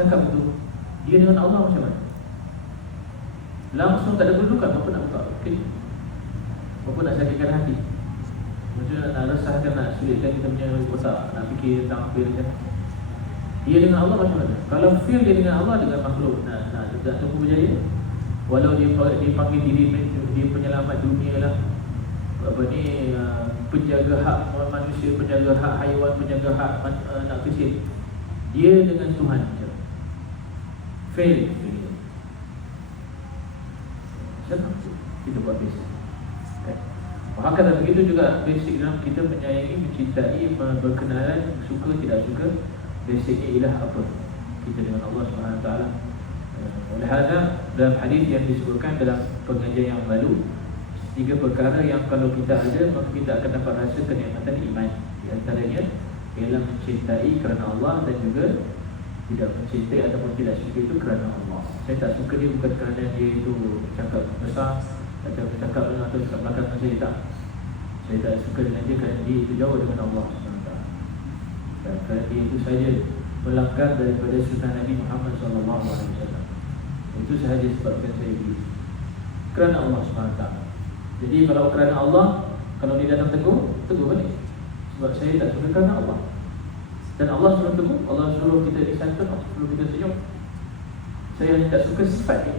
cakap itu, dia dengan Allah macam mana? Langsung tak ada kedudukan, berapa nak buka? Okay. Berapa nak sakitkan hati? Macam nak resahkan, nak sulitkan kita punya otak, nak fikir tentang apa dia. Dia dengan Allah macam mana? Kalau feel dia dengan Allah, dengan makhluk nak tunggu berjaya, walau dia panggil diri dia penyelamat dunia lah, apa ni, penjaga hak manusia, penjaga hak haiwan, penjaga hak anak kecil, dia dengan Tuhan je. Fail. Macam kita buat basic. Okay. Maka begitu juga basic dalam kita menyayangi, mencintai, berkenalan, suka tidak suka. Basicnya ialah apa? Kita dengan Allah SWT. Oleh kerana dalam hadis yang disebutkan dalam pengajian yang lalu, 3 perkara yang kalau kita ada, maka kita akan dapat rasa kenikmatan iman. Di antaranya ialah mencintai kerana Allah, dan juga tidak mencintai ataupun tidak suka itu kerana Allah. Saya tak suka dia bukan kerana dia itu cakap besar atau cakap atau cakap belakang saya, tak. Saya tak suka dengan dia kerana dia itu jauh dengan Allah SWT. Dan kerana dia itu saja melanggar daripada sunnah Nabi Muhammad SAW. Itu sahaja sebabkan saya beli kerana Allah SWT. Jadi kalau kerana Allah, kalau dia datang tegur balik. Sebab saya tak suka kerana Allah. Dan Allah suruh tegur, Allah suruh kita disantun, Allah suruh kita senyum. Saya hanya tak suka sifat dia.